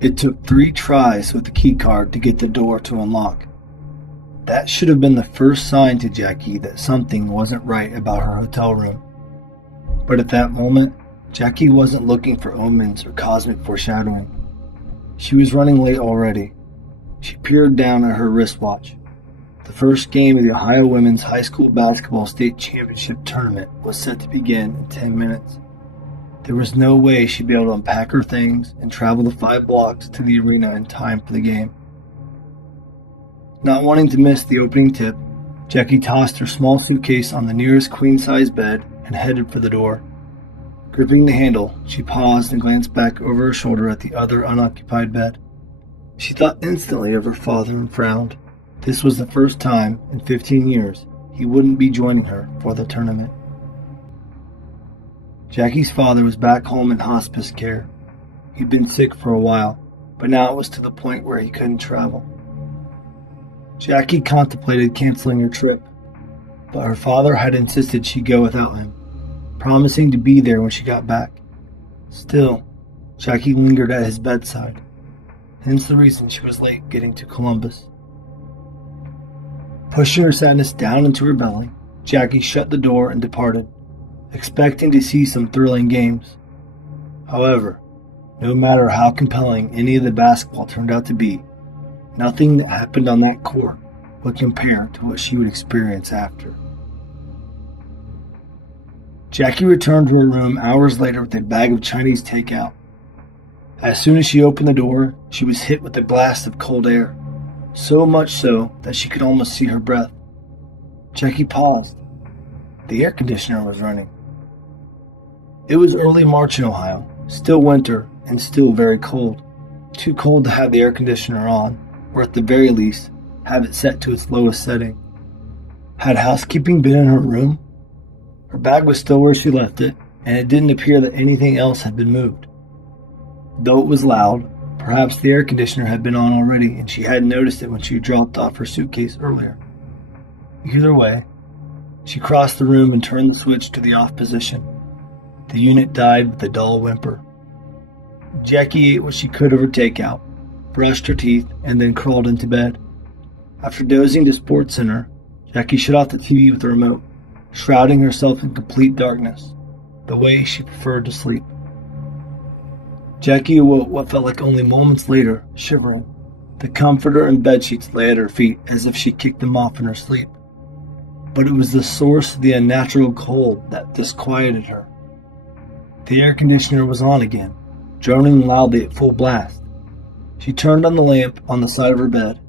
It took 3 tries with the keycard to get the door to unlock. That should have been the first sign to Jackie that something wasn't right about her hotel room. But at that moment, Jackie wasn't looking for omens or cosmic foreshadowing. She was running late already. She peered down at her wristwatch. The first game of the Ohio Women's High School Basketball State Championship Tournament was set to begin in 10 minutes. There was no way she'd be able to unpack her things and travel the 5 blocks to the arena in time for the game. Not wanting to miss the opening tip, Jackie tossed her small suitcase on the nearest queen-size bed and headed for the door. Gripping the handle, she paused and glanced back over her shoulder at the other unoccupied bed. She thought instantly of her father and frowned. This was the first time in 15 years he wouldn't be joining her for the tournament. Jackie's father was back home in hospice care. He'd been sick for a while, but now it was to the point where he couldn't travel. Jackie contemplated canceling her trip, but her father had insisted she go without him, promising to be there when she got back. Still, Jackie lingered at his bedside, hence the reason she was late getting to Columbus. Pushing her sadness down into her belly, Jackie shut the door and departed, expecting to see some thrilling games. However, no matter how compelling any of the basketball turned out to be, nothing that happened on that court would compare to what she would experience after. Jackie returned to her room hours later with a bag of Chinese takeout. As soon as she opened the door, she was hit with a blast of cold air, so much so that she could almost see her breath. Jackie paused. The air conditioner was running. It was early March in Ohio, still winter and still very cold. Too cold to have the air conditioner on, or at the very least, have it set to its lowest setting. Had housekeeping been in her room? Her bag was still where she left it, and it didn't appear that anything else had been moved. Though it was loud, perhaps the air conditioner had been on already and she hadn't noticed it when she dropped off her suitcase earlier. Either way, she crossed the room and turned the switch to the off position. The unit died with a dull whimper. Jackie ate what she could of her takeout, brushed her teeth, and then crawled into bed. After dozing to SportsCenter, Jackie shut off the TV with the remote, shrouding herself in complete darkness, the way she preferred to sleep. Jackie awoke what felt like only moments later, shivering. The comforter and bedsheets lay at her feet as if she kicked them off in her sleep. But it was the source of the unnatural cold that disquieted her. The air conditioner was on again, droning loudly at full blast. She turned on the lamp on the side of her bed.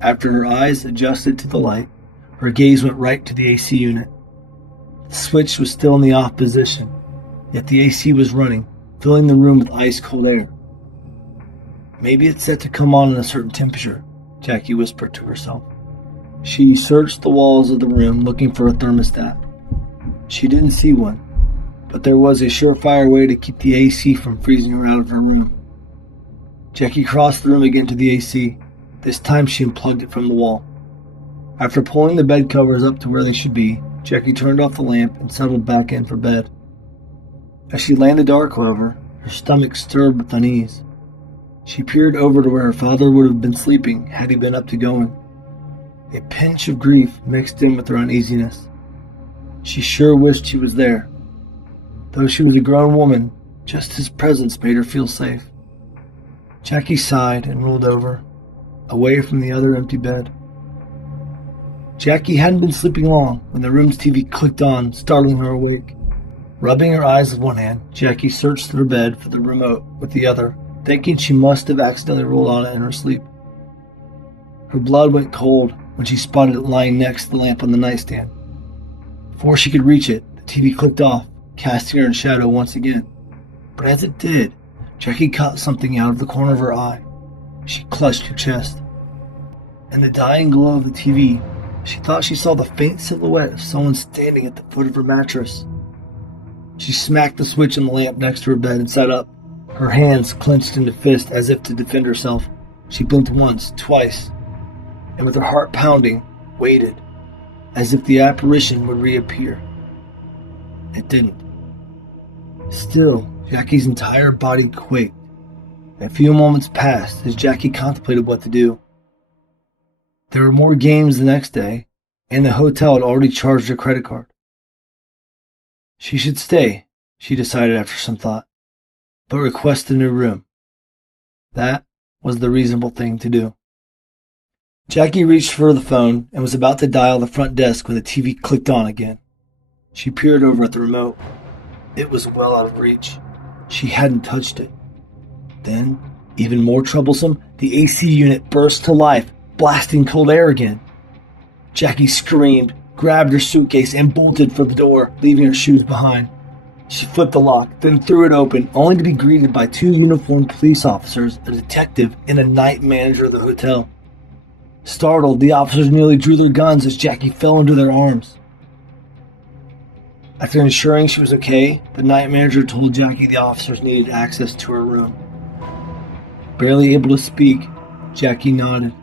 After her eyes adjusted to the light, her gaze went right to the AC unit. The switch was still in the off position, yet the AC was running, filling the room with ice-cold air. Maybe it's set to come on at a certain temperature, Jackie whispered to herself. She searched the walls of the room looking for a thermostat. She didn't see one, but there was a surefire way to keep the AC from freezing her out of her room. Jackie crossed the room again to the AC. This time she unplugged it from the wall. After pulling the bed covers up to where they should be, Jackie turned off the lamp and settled back in for bed. As she lay in the dark, however, her stomach stirred with unease. She peered over to where her father would have been sleeping had he been up to going. A pinch of grief mixed in with her uneasiness. She sure wished he was there. Though she was a grown woman, just his presence made her feel safe. Jackie sighed and rolled over, away from the other empty bed. Jackie hadn't been sleeping long when the room's TV clicked on, startling her awake. Rubbing her eyes with one hand, Jackie searched through her bed for the remote with the other, thinking she must have accidentally rolled on it in her sleep. Her blood went cold when she spotted it lying next to the lamp on the nightstand. Before she could reach it, the TV clicked off, casting her in shadow once again. But as it did, Jackie caught something out of the corner of her eye. She clutched her chest. In the dying glow of the TV, she thought she saw the faint silhouette of someone standing at the foot of her mattress. She smacked the switch on the lamp next to her bed and sat up, her hands clenched into fists as if to defend herself. She blinked once, twice, and with her heart pounding, waited, as if the apparition would reappear. It didn't. Still, Jackie's entire body quaked. A few moments passed as Jackie contemplated what to do. There were more games the next day, and the hotel had already charged her credit card. She should stay, she decided after some thought, but request a new room. That was the reasonable thing to do. Jackie reached for the phone and was about to dial the front desk when the TV clicked on again. She peered over at the remote. It was well out of reach. She hadn't touched it. Then, even more troublesome, the AC unit burst to life, blasting cold air again. Jackie screamed, grabbed her suitcase, and bolted for the door, leaving her shoes behind. She flipped the lock, then threw it open, only to be greeted by 2 uniformed police officers, a detective, and a night manager of the hotel. Startled, the officers nearly drew their guns as Jackie fell into their arms. After ensuring she was okay, the night manager told Jackie the officers needed access to her room. Barely able to speak, Jackie nodded,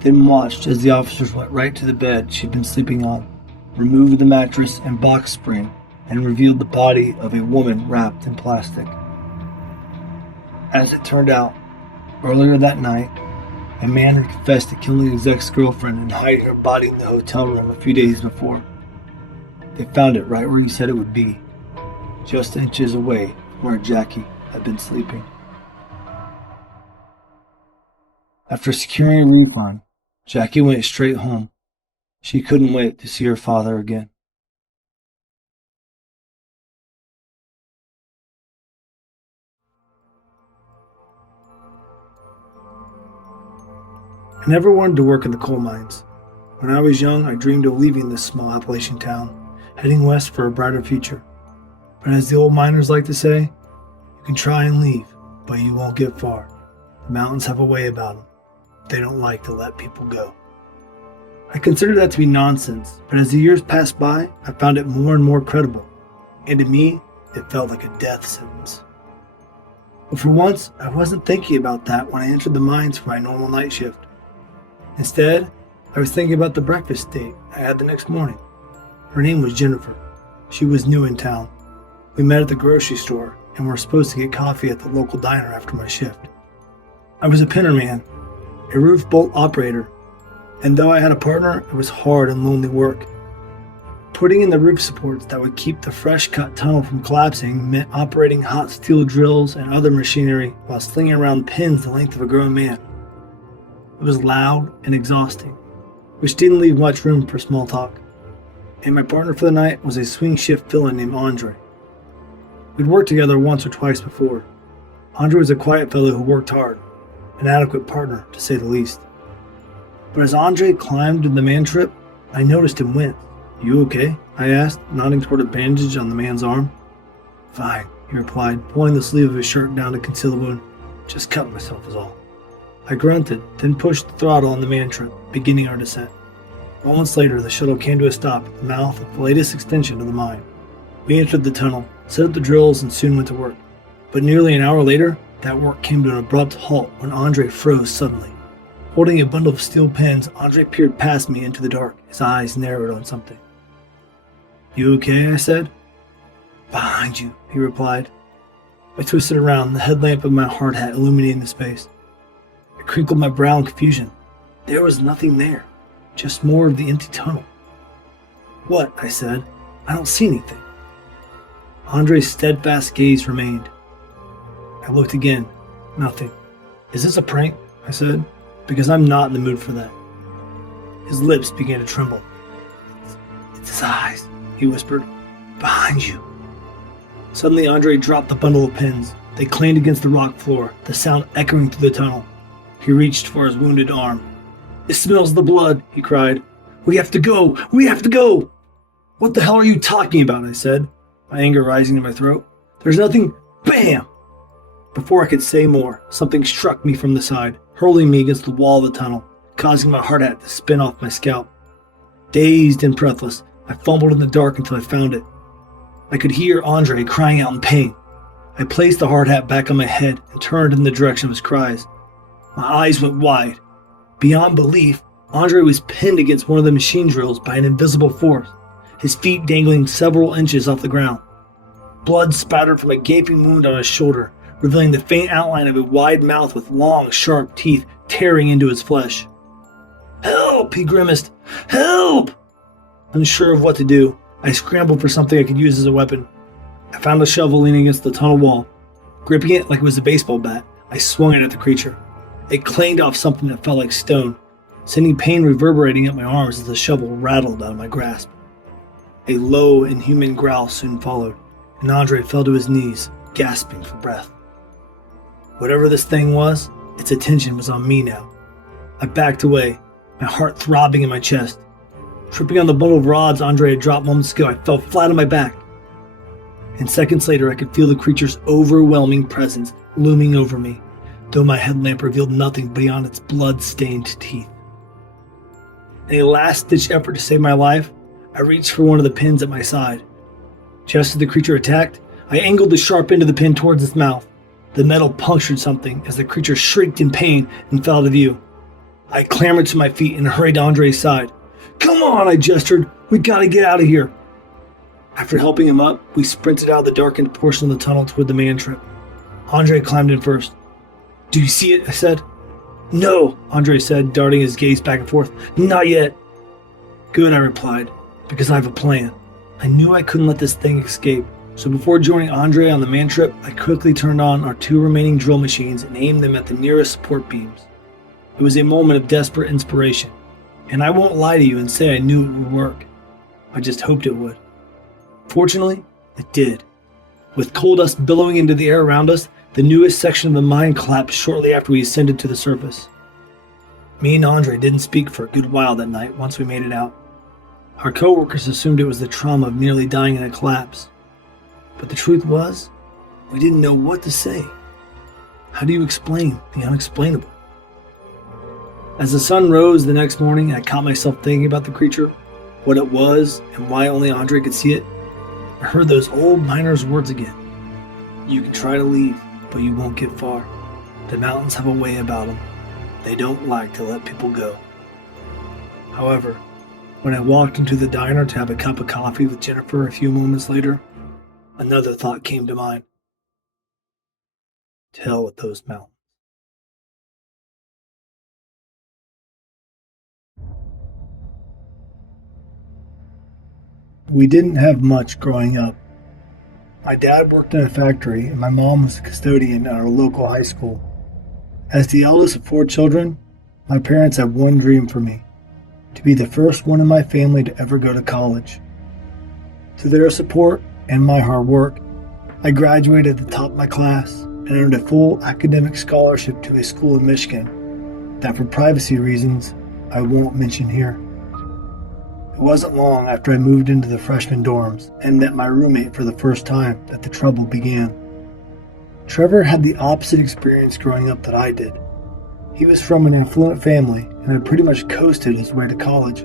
then watched as the officers went right to the bed she'd been sleeping on, removed the mattress and box spring, and revealed the body of a woman wrapped in plastic. As it turned out, earlier that night, a man had confessed to killing his ex-girlfriend and hiding her body in the hotel room a few days before. They found it right where he said it would be, just inches away from where Jackie had been sleeping. After securing a refund, Jackie went straight home. She couldn't wait to see her father again. I never wanted to work in the coal mines. When I was young, I dreamed of leaving this small Appalachian town, heading west for a brighter future. But as the old miners like to say, you can try and leave, but you won't get far. The mountains have a way about them. They don't like to let people go. I considered that to be nonsense, but as the years passed by, I found it more and more credible. And to me, it felt like a death sentence. But for once, I wasn't thinking about that when I entered the mines for my normal night shift. Instead, I was thinking about the breakfast date I had the next morning. Her name was Jennifer. She was new in town. We met at the grocery store and were supposed to get coffee at the local diner after my shift. I was a pinner man, a roof bolt operator, and though I had a partner, it was hard and lonely work. Putting in the roof supports that would keep the fresh-cut tunnel from collapsing meant operating hot steel drills and other machinery while slinging around pins the length of a grown man. It was loud and exhausting, which didn't leave much room for small talk. And my partner for the night was a swing shift fill-in named Andre. We'd worked together once or twice before. Andre was a quiet fellow who worked hard, an adequate partner to say the least. But as Andre climbed in the man trip, I noticed him wince. "You okay?" I asked, nodding toward a bandage on the man's arm. "Fine," he replied, pulling the sleeve of his shirt down to conceal the wound. "Just cut myself is all." I grunted, then pushed the throttle on the man trip, beginning our descent. Moments later, the shuttle came to a stop at the mouth of the latest extension of the mine. We entered the tunnel, set up the drills, and soon went to work. But nearly an hour later, that work came to an abrupt halt when Andre froze suddenly. Holding a bundle of steel pins, Andre peered past me into the dark, his eyes narrowed on something. "You okay?" I said. "Behind you," he replied. I twisted around, the headlamp of my hard hat illuminating the space. I crinkled my brow in confusion. There was nothing there, just more of the empty tunnel. "What?" I said. "I don't see anything." Andre's steadfast gaze remained. I looked again. Nothing. "Is this a prank?" I said, "because I'm not in the mood for that." His lips began to tremble. It's his eyes," he whispered. "Behind you." Suddenly Andre dropped the bundle of pins. They clanged against the rock floor, the sound echoing through the tunnel. He reached for his wounded arm. "It smells the blood," he cried. "We have to go! We have to go!" "What the hell are you talking about?" I said, my anger rising in my throat. "There's nothing." Bam! Before I could say more, something struck me from the side, hurling me against the wall of the tunnel, causing my hard hat to spin off my scalp. Dazed and breathless, I fumbled in the dark until I found it. I could hear Andre crying out in pain. I placed the hard hat back on my head and turned in the direction of his cries. My eyes went wide. Beyond belief, Andre was pinned against one of the machine drills by an invisible force, his feet dangling several inches off the ground. Blood spattered from a gaping wound on his shoulder, revealing the faint outline of a wide mouth with long, sharp teeth tearing into its flesh. "Help!" he grimaced. "Help!" Unsure of what to do, I scrambled for something I could use as a weapon. I found a shovel leaning against the tunnel wall. Gripping it like it was a baseball bat, I swung it at the creature. It clanged off something that felt like stone, sending pain reverberating up my arms as the shovel rattled out of my grasp. A low, inhuman growl soon followed, and Andre fell to his knees, gasping for breath. Whatever this thing was, its attention was on me now. I backed away, my heart throbbing in my chest. Tripping on the bundle of rods Andre had dropped moments ago, I fell flat on my back. And seconds later, I could feel the creature's overwhelming presence looming over me, though my headlamp revealed nothing beyond its blood-stained teeth. In a last-ditch effort to save my life, I reached for one of the pins at my side. Just as the creature attacked, I angled the sharp end of the pin towards its mouth. The metal punctured something as the creature shrieked in pain and fell to view. I clambered to my feet and hurried to Andre's side. "Come on," I gestured. "We gotta get out of here." After helping him up, we sprinted out of the darkened portion of the tunnel toward the man trip. Andre climbed in first. "Do you see it?" I said. "No," Andre said, darting his gaze back and forth. "Not yet." "Good," I replied, "because I have a plan." I knew I couldn't let this thing escape, so before joining Andre on the man trip, I quickly turned on our 2 remaining drill machines and aimed them at the nearest support beams. It was a moment of desperate inspiration, and I won't lie to you and say I knew it would work. I just hoped it would. Fortunately, it did. With coal dust billowing into the air around us, the newest section of the mine collapsed shortly after we ascended to the surface. Me and Andre didn't speak for a good while that night once we made it out. Our co-workers assumed it was the trauma of nearly dying in a collapse. But the truth was, we didn't know what to say. How do you explain the unexplainable? As the sun rose the next morning, I caught myself thinking about the creature, what it was, and why only Andre could see it. I heard those old miner's words again. You can try to leave, but you won't get far. The mountains have a way about them. They don't like to let people go. However, when I walked into the diner to have a cup of coffee with Jennifer a few moments later, another thought came to mind. To hell with those mountains. We didn't have much growing up. My dad worked in a factory and my mom was a custodian at our local high school. As the eldest of 4 children, my parents had one dream for me, to be the first one in my family to ever go to college. Through their support and my hard work, I graduated at the top of my class and earned a full academic scholarship to a school in Michigan that, for privacy reasons, I won't mention here. It wasn't long after I moved into the freshman dorms and met my roommate for the first time that the trouble began. Trevor had the opposite experience growing up that I did. He was from an affluent family and had pretty much coasted his way to college.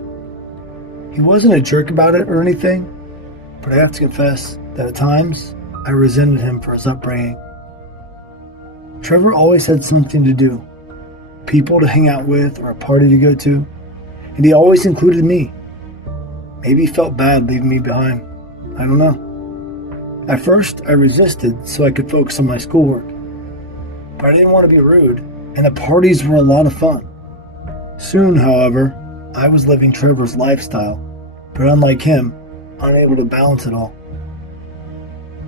He wasn't a jerk about it or anything, but I have to confess that at times I resented him for his upbringing. Trevor always had something to do, people to hang out with or a party to go to, and he always included me. Maybe he felt bad leaving me behind. I don't know. At first, I resisted so I could focus on my schoolwork. But I didn't want to be rude, and the parties were a lot of fun. Soon, however, I was living Trevor's lifestyle, but unlike him, unable to balance it all.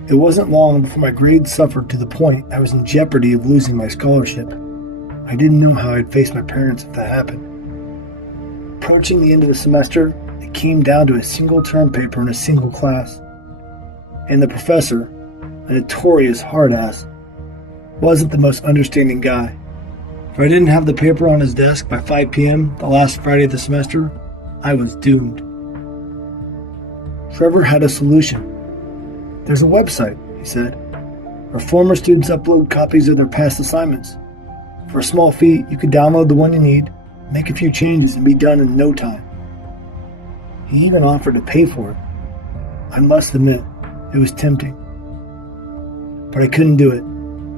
It wasn't long before my grades suffered to the point I was in jeopardy of losing my scholarship. I didn't know how I'd face my parents if that happened. Approaching the end of the semester, it came down to a single term paper in a single class. And the professor, a notorious hard-ass, wasn't the most understanding guy. If I didn't have the paper on his desk by 5 p.m. the last Friday of the semester, I was doomed. Trevor had a solution. There's a website, he said, where former students upload copies of their past assignments. For a small fee, you could download the one you need, make a few changes, and be done in no time. He even offered to pay for it. I must admit, it was tempting. But I couldn't do it.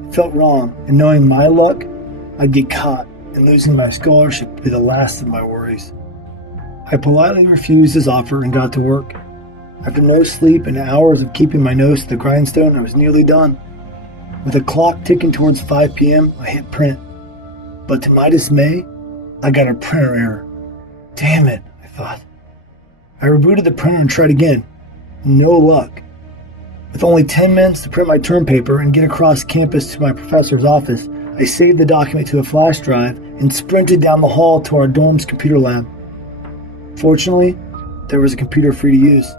It felt wrong, and knowing my luck, I'd get caught, and losing my scholarship would be the last of my worries. I politely refused his offer and got to work. After no sleep and hours of keeping my nose to the grindstone, I was nearly done. With the clock ticking towards 5 p.m., I hit print. But to my dismay, I got a printer error. Damn it, I thought. I rebooted the printer and tried again. No luck. With only 10 minutes to print my term paper and get across campus to my professor's office, I saved the document to a flash drive and sprinted down the hall to our dorm's computer lab. Fortunately, there was a computer free to use.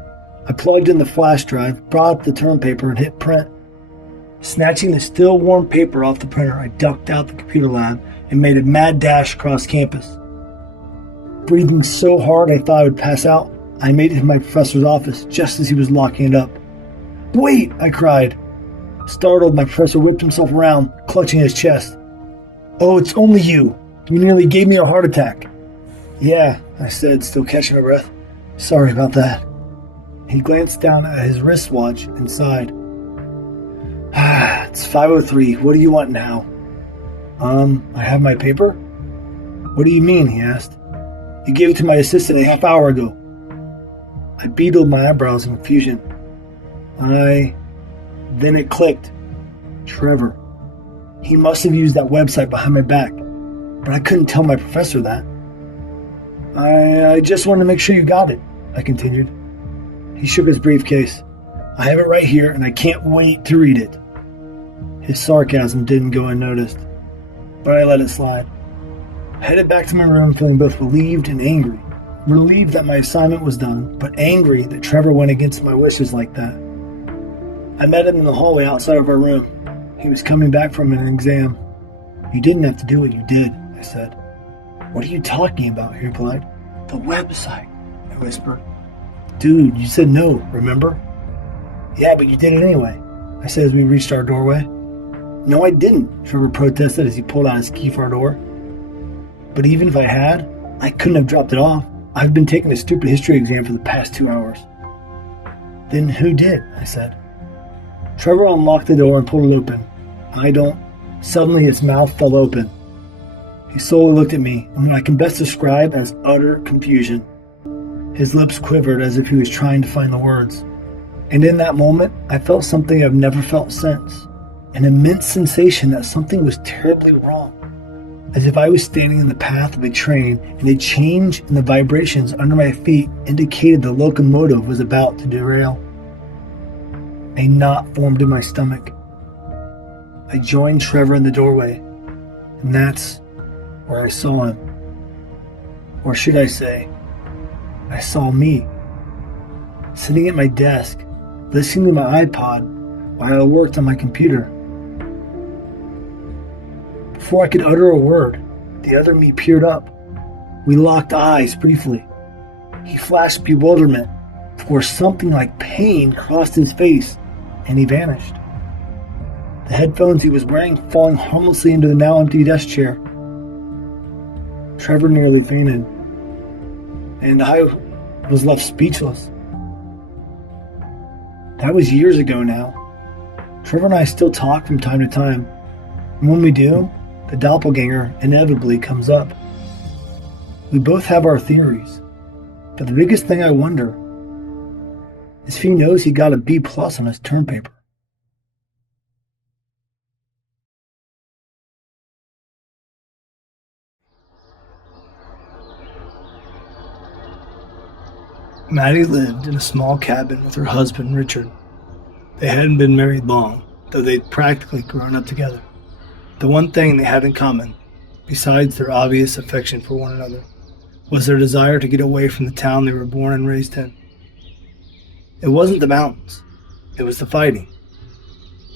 I plugged in the flash drive, brought up the term paper, and hit print. Snatching the still warm paper off the printer, I ducked out the computer lab and made a mad dash across campus. Breathing so hard I thought I would pass out, I made it to my professor's office just as he was locking it up. "Wait!" I cried. Startled, my professor whipped himself around, clutching his chest. "Oh, it's only you. You nearly gave me a heart attack." "Yeah," I said, still catching my breath. "Sorry about that." He glanced down at his wristwatch and sighed. It's 5:03. What do you want now?" I have my paper?" "What do you mean?" he asked. "You gave it to my assistant a half hour ago." I beetled my eyebrows in confusion. Then it clicked. Trevor. He must have used that website behind my back, but I couldn't tell my professor that. I just wanted to make sure you got it," I continued. He shook his briefcase. "I have it right here, and I can't wait to read it." His sarcasm didn't go unnoticed, but I let it slide. I headed back to my room feeling both relieved and angry. Relieved that my assignment was done, but angry that Trevor went against my wishes like that. I met him in the hallway outside of our room. He was coming back from an exam. "You didn't have to do what you did," I said. "What are you talking about?" he replied. "The website," I whispered. "Dude, you said no, remember?" "Yeah, but you did it anyway," I said as we reached our doorway. "No, I didn't," Trevor protested as he pulled out his key for our door. "But even if I had, I couldn't have dropped it off. I've been taking a stupid history exam for the past 2 hours." "Then who did?" I said. Trevor unlocked the door and pulled it open. Suddenly his mouth fell open. He slowly looked at me in what I can best describe as utter confusion. His lips quivered as if he was trying to find the words. And in that moment, I felt something I've never felt since. An immense sensation that something was terribly wrong. As if I was standing in the path of a train and a change in the vibrations under my feet indicated the locomotive was about to derail. A knot formed in my stomach. I joined Trevor in the doorway, and that's where I saw him. Or should I say, I saw me. Sitting at my desk, listening to my iPod while I worked on my computer. Before I could utter a word, the other me peered up. We locked eyes briefly. He flashed bewilderment before something like pain crossed his face, and he vanished. The headphones he was wearing falling harmlessly into the now empty desk chair. Trevor nearly fainted, and I was left speechless. That was years ago now. Trevor and I still talk from time to time, and when we do, the doppelganger inevitably comes up. We both have our theories, but the biggest thing I wonder is if he knows he got a B+ on his term paper. Maddie lived in a small cabin with her husband, Richard. They hadn't been married long, though they'd practically grown up together. The one thing they had in common, besides their obvious affection for one another, was their desire to get away from the town they were born and raised in. It wasn't the mountains, it was the fighting.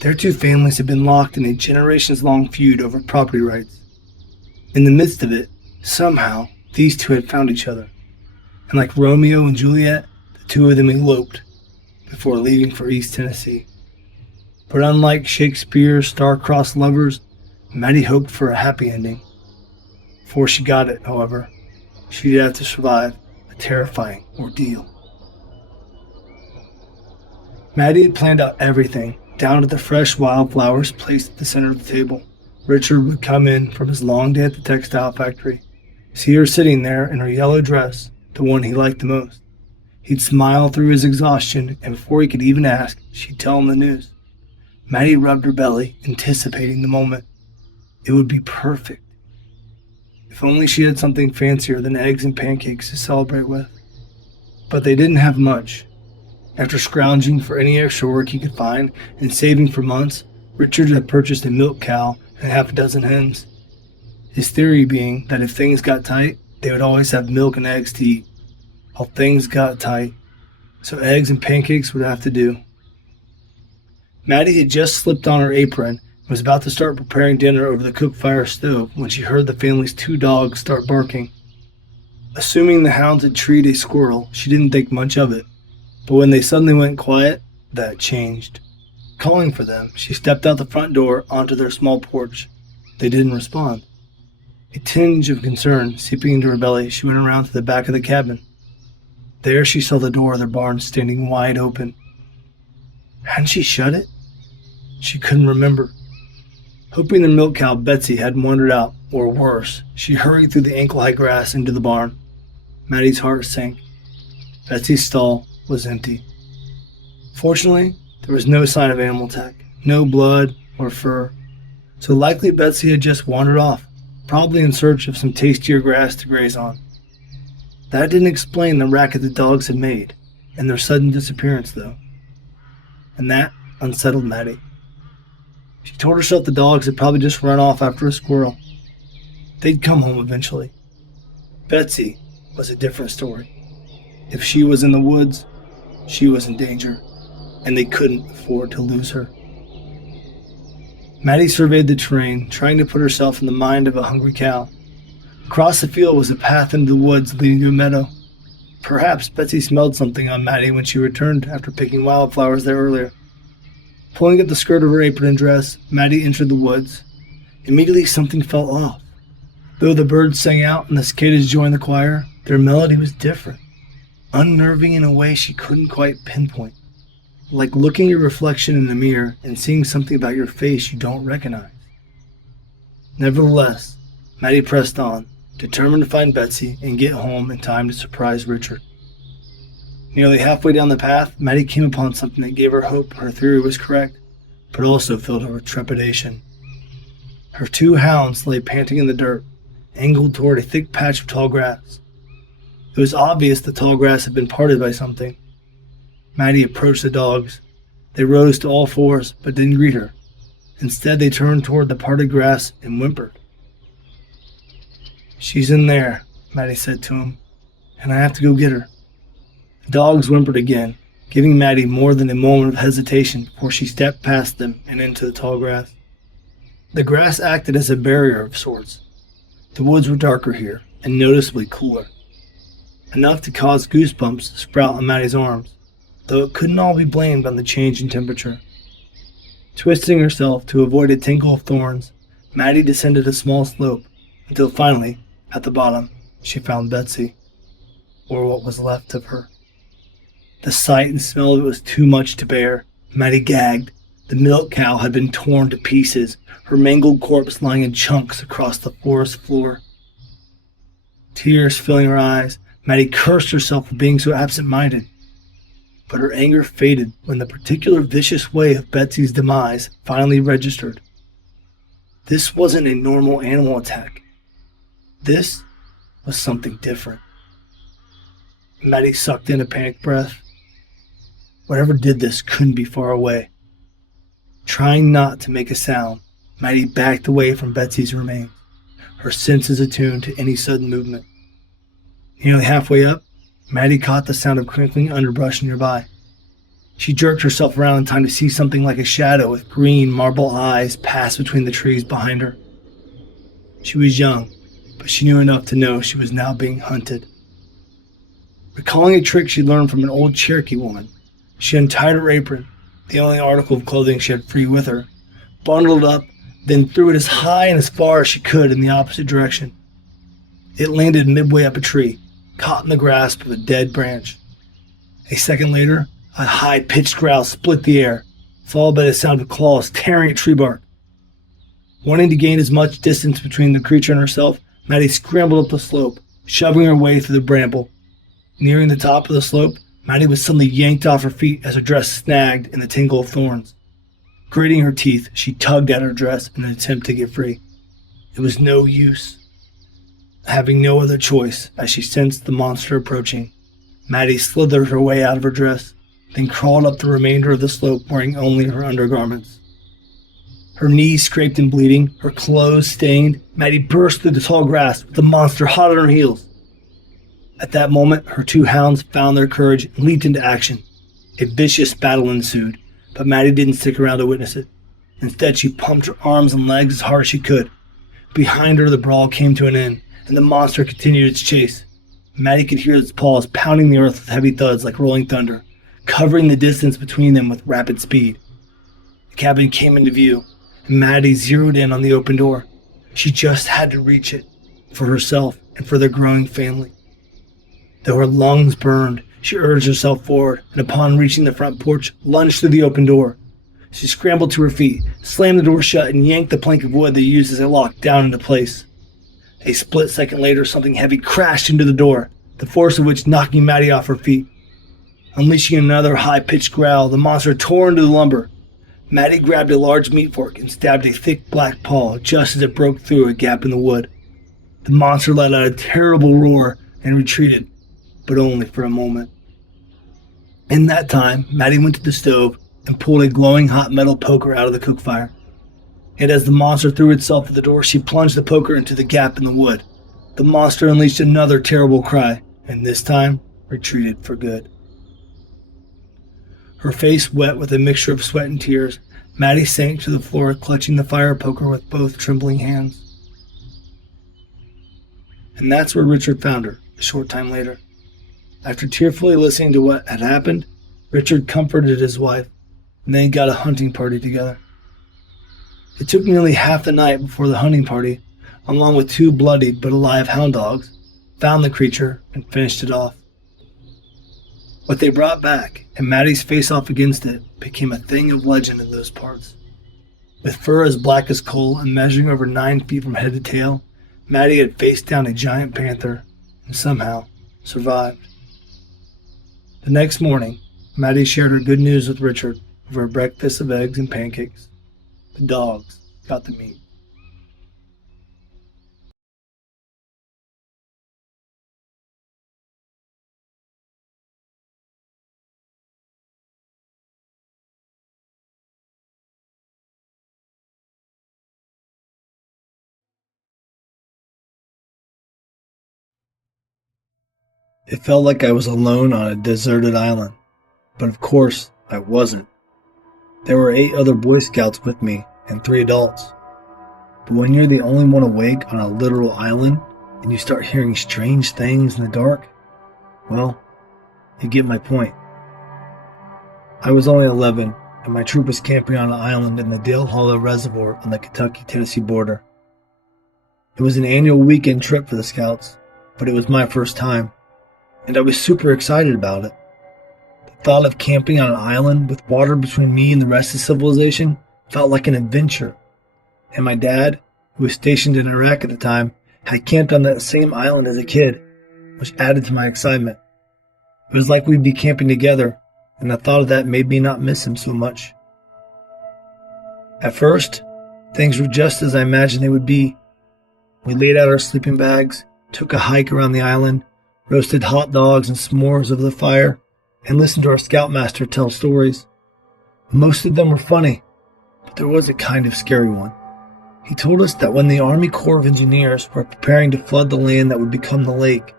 Their two families had been locked in a generations-long feud over property rights. In the midst of it, somehow, these two had found each other. And like Romeo and Juliet, the two of them eloped before leaving for East Tennessee. But unlike Shakespeare's star-crossed lovers, Maddie hoped for a happy ending. Before she got it, however, she'd have to survive a terrifying ordeal. Maddie had planned out everything, down to the fresh wildflowers placed at the center of the table. Richard would come in from his long day at the textile factory, see her sitting there in her yellow dress, the one he liked the most. He'd smile through his exhaustion, and before he could even ask, she'd tell him the news. Maddie rubbed her belly, anticipating the moment. It would be perfect. If only she had something fancier than eggs and pancakes to celebrate with. But they didn't have much. After scrounging for any extra work he could find and saving for months, Richard had purchased a milk cow and half a dozen hens. His theory being that if things got tight, they would always have milk and eggs to eat. Well, things got tight, so eggs and pancakes would have to do. Maddie had just slipped on her apron and was about to start preparing dinner over the cook fire stove when she heard the family's 2 dogs start barking. Assuming the hounds had treed a squirrel, she didn't think much of it. But when they suddenly went quiet, that changed. Calling for them, she stepped out the front door onto their small porch. They didn't respond. A tinge of concern seeping into her belly, she went around to the back of the cabin. There she saw the door of their barn standing wide open. Hadn't she shut it? She couldn't remember. Hoping the milk cow Betsy hadn't wandered out, or worse, she hurried through the ankle-high grass into the barn. Maddie's heart sank. Betsy's stall was empty. Fortunately, there was no sign of animal attack, no blood or fur, so likely Betsy had just wandered off, probably in search of some tastier grass to graze on. That didn't explain the racket the dogs had made, and their sudden disappearance, though. And that unsettled Maddie. She told herself the dogs had probably just run off after a squirrel. They'd come home eventually. Betsy was a different story. If she was in the woods, she was in danger, and they couldn't afford to lose her. Maddie surveyed the terrain, trying to put herself in the mind of a hungry cow. Across the field was a path into the woods leading to a meadow. Perhaps Betsy smelled something on Maddie when she returned after picking wildflowers there earlier. Pulling at the skirt of her apron and dress, Maddie entered the woods. Immediately something felt off. Though the birds sang out and the cicadas joined the choir, their melody was different, unnerving in a way she couldn't quite pinpoint. Like looking at your reflection in a mirror and seeing something about your face you don't recognize. Nevertheless, Maddie pressed on, determined to find Betsy and get home in time to surprise Richard. Nearly halfway down the path, Maddie came upon something that gave her hope her theory was correct, but also filled her with trepidation. Her 2 hounds lay panting in the dirt, angled toward a thick patch of tall grass. It was obvious the tall grass had been parted by something. Maddie approached the dogs. They rose to all fours, but didn't greet her. Instead, they turned toward the parted grass and whimpered. "She's in there," Maddie said to him, "and I have to go get her." The dogs whimpered again, giving Maddie more than a moment of hesitation before she stepped past them and into the tall grass. The grass acted as a barrier of sorts. The woods were darker here, and noticeably cooler. Enough to cause goosebumps to sprout on Maddie's arms, though it couldn't all be blamed on the change in temperature. Twisting herself to avoid a tangle of thorns, Maddie descended a small slope, until finally, at the bottom, she found Betsy, or what was left of her. The sight and smell of it was too much to bear. Maddie gagged. The milk cow had been torn to pieces, her mangled corpse lying in chunks across the forest floor. Tears filling her eyes, Maddie cursed herself for being so absent-minded. But her anger faded when the particular vicious way of Betsy's demise finally registered. This wasn't a normal animal attack. This was something different. Maddie sucked in a panicked breath. Whatever did this couldn't be far away. Trying not to make a sound, Maddie backed away from Betsy's remains, her senses attuned to any sudden movement. Nearly halfway up, Maddie caught the sound of crinkling underbrush nearby. She jerked herself around in time to see something like a shadow with green marble eyes pass between the trees behind her. She was young, but she knew enough to know she was now being hunted. Recalling a trick she learned from an old Cherokee woman, she untied her apron, the only article of clothing she had free with her, bundled it up, then threw it as high and as far as she could in the opposite direction. It landed midway up a tree, caught in the grasp of a dead branch. A second later, a high-pitched growl split the air, followed by the sound of claws tearing at tree bark. Wanting to gain as much distance between the creature and herself, Maddie scrambled up the slope, shoving her way through the bramble. Nearing the top of the slope, Maddie was suddenly yanked off her feet as her dress snagged in the tangle of thorns. Gritting her teeth, she tugged at her dress in an attempt to get free. It was no use. Having no other choice, as she sensed the monster approaching, Maddie slithered her way out of her dress, then crawled up the remainder of the slope wearing only her undergarments. Her knees scraped and bleeding, her clothes stained, Maddie burst through the tall grass with the monster hot on her heels. At that moment, her two hounds found their courage and leaped into action. A vicious battle ensued, but Maddie didn't stick around to witness it. Instead, she pumped her arms and legs as hard as she could. Behind her, the brawl came to an end, and the monster continued its chase. Maddie could hear its paws pounding the earth with heavy thuds like rolling thunder, covering the distance between them with rapid speed. The cabin came into view, and Maddie zeroed in on the open door. She just had to reach it, for herself and for their growing family. Though her lungs burned, she urged herself forward, and upon reaching the front porch, lunged through the open door. She scrambled to her feet, slammed the door shut, and yanked the plank of wood they used as a lock down into place. A split second later, something heavy crashed into the door, the force of which knocking Maddie off her feet. Unleashing another high-pitched growl, the monster tore into the lumber. Maddie grabbed a large meat fork and stabbed a thick black paw just as it broke through a gap in the wood. The monster let out a terrible roar and retreated, but only for a moment. In that time, Maddie went to the stove and pulled a glowing hot metal poker out of the cook fire. And as the monster threw itself at the door, she plunged the poker into the gap in the wood. The monster unleashed another terrible cry, and this time retreated for good. Her face wet with a mixture of sweat and tears, Maddie sank to the floor, clutching the fire poker with both trembling hands. And that's where Richard found her, a short time later. After tearfully listening to what had happened, Richard comforted his wife, and they got a hunting party together. It took nearly half the night before the hunting party, along with 2 bloodied but alive hound dogs, found the creature and finished it off. What they brought back, and Maddie's face-off against it, became a thing of legend in those parts. With fur as black as coal and measuring over 9 feet from head to tail, Maddie had faced down a giant panther and somehow survived. The next morning, Maddie shared her good news with Richard over a breakfast of eggs and pancakes. The dogs got the meat. It felt like I was alone on a deserted island, but of course I wasn't. There were 8 other Boy Scouts with me and 3 adults. But when you're the only one awake on a literal island and you start hearing strange things in the dark, well, you get my point. I was only 11 and my troop was camping on an island in the Dale Hollow Reservoir on the Kentucky-Tennessee border. It was an annual weekend trip for the Scouts, but it was my first time, and I was super excited about it. The thought of camping on an island with water between me and the rest of civilization felt like an adventure. And my dad, who was stationed in Iraq at the time, had camped on that same island as a kid, which added to my excitement. It was like we'd be camping together, and the thought of that made me not miss him so much. At first, things were just as I imagined they would be. We laid out our sleeping bags, took a hike around the island, roasted hot dogs and s'mores over the fire, and listened to our scoutmaster tell stories. Most of them were funny, but there was a kind of scary one. He told us that when the Army Corps of Engineers were preparing to flood the land that would become the lake,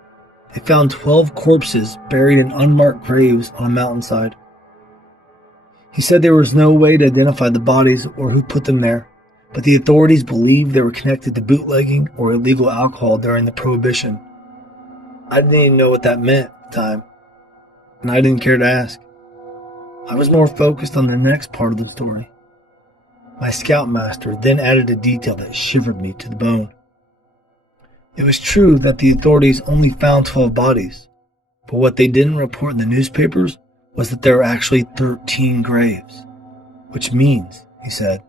they found 12 corpses buried in unmarked graves on a mountainside. He said there was no way to identify the bodies or who put them there, but the authorities believed they were connected to bootlegging or illegal alcohol during the Prohibition. I didn't even know what that meant at the time, and I didn't care to ask. I was more focused on the next part of the story. My scoutmaster then added a detail that shivered me to the bone. It was true that the authorities only found 12 bodies, but what they didn't report in the newspapers was that there were actually 13 graves, which means, he said,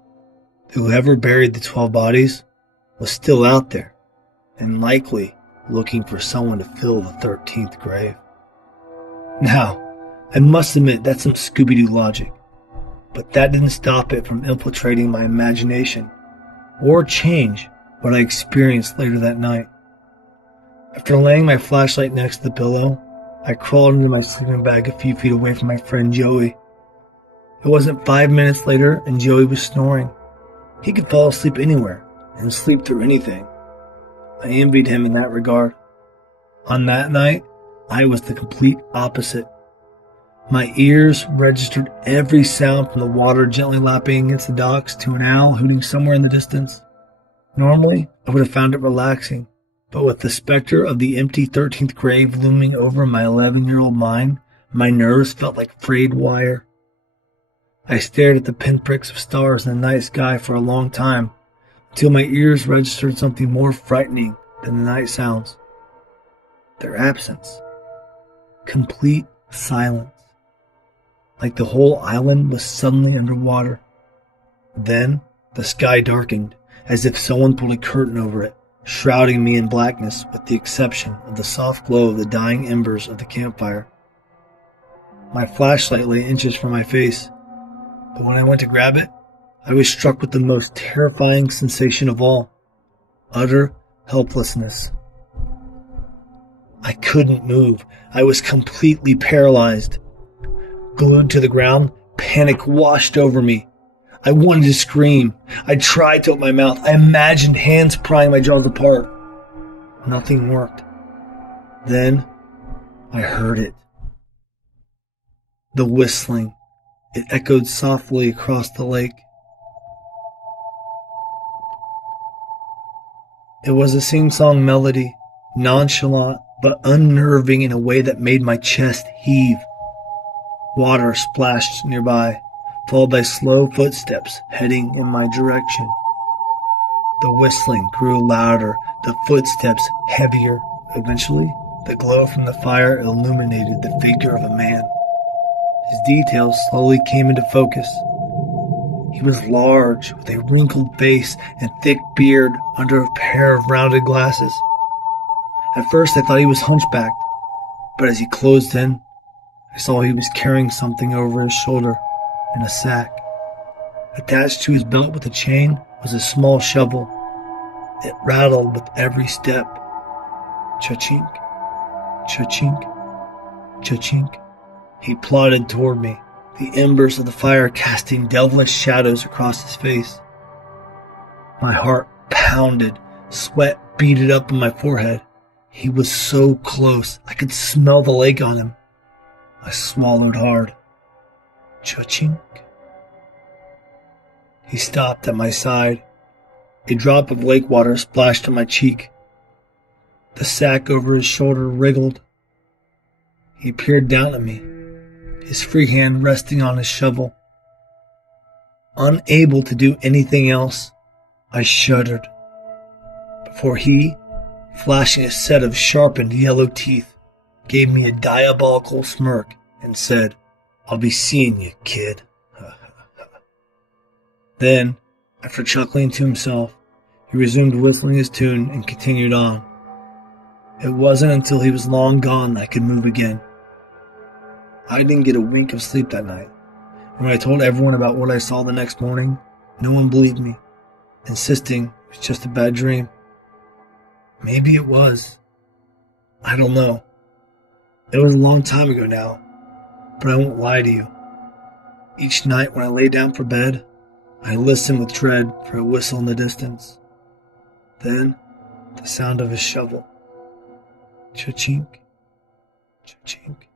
whoever buried the 12 bodies was still out there, and likely looking for someone to fill the 13th grave. Now, I must admit that's some Scooby-Doo logic. But that didn't stop it from infiltrating my imagination or change what I experienced later that night. After laying my flashlight next to the pillow, I crawled into my sleeping bag a few feet away from my friend Joey. It wasn't 5 minutes later and Joey was snoring. He could fall asleep anywhere and sleep through anything. I envied him in that regard. On that night, I was the complete opposite. My ears registered every sound from the water gently lapping against the docks to an owl hooting somewhere in the distance. Normally, I would have found it relaxing, but with the specter of the empty 13th grave looming over my 11-year-old mind, my nerves felt like frayed wire. I stared at the pinpricks of stars in the night sky for a long time, until my ears registered something more frightening than the night sounds. Their absence. Complete silence. Like the whole island was suddenly underwater. Then the sky darkened, as if someone pulled a curtain over it, shrouding me in blackness with the exception of the soft glow of the dying embers of the campfire. My flashlight lay inches from my face, but when I went to grab it, I was struck with the most terrifying sensation of all: utter helplessness. I couldn't move. I was completely paralyzed. Glued to the ground, panic washed over me. I wanted to scream. I tried to open my mouth. I imagined hands prying my jaws apart. Nothing worked. Then I heard it. The whistling. It echoed softly across the lake. It was a sing-song melody, nonchalant but unnerving in a way that made my chest heave. Water splashed nearby, followed by slow footsteps heading in my direction. The whistling grew louder, the footsteps heavier. Eventually, the glow from the fire illuminated the figure of a man. His details slowly came into focus. He was large, with a wrinkled face and thick beard under a pair of rounded glasses. At first I thought he was hunchbacked, but as he closed in, I saw he was carrying something over his shoulder in a sack. Attached to his belt with a chain was a small shovel. It rattled with every step. Cha-chink, cha-chink, cha-chink. He plodded toward me, the embers of the fire casting devilish shadows across his face. My heart pounded, sweat beaded up on my forehead. He was so close, I could smell the lake on him. I swallowed hard. Cha-chink. He stopped at my side. A drop of lake water splashed on my cheek. The sack over his shoulder wriggled. He peered down at me, his free hand resting on his shovel. Unable to do anything else, I shuddered. Before he, flashing a set of sharpened yellow teeth, gave me a diabolical smirk and said, "I'll be seeing you, kid." Then, after chuckling to himself, he resumed whistling his tune and continued on. It wasn't until he was long gone that I could move again. I didn't get a wink of sleep that night, and when I told everyone about what I saw the next morning, no one believed me, insisting it was just a bad dream. Maybe it was. I don't know. It was a long time ago now, but I won't lie to you. Each night when I lay down for bed, I listened with dread for a whistle in the distance. Then, the sound of his shovel. Cha-chink, cha-chink.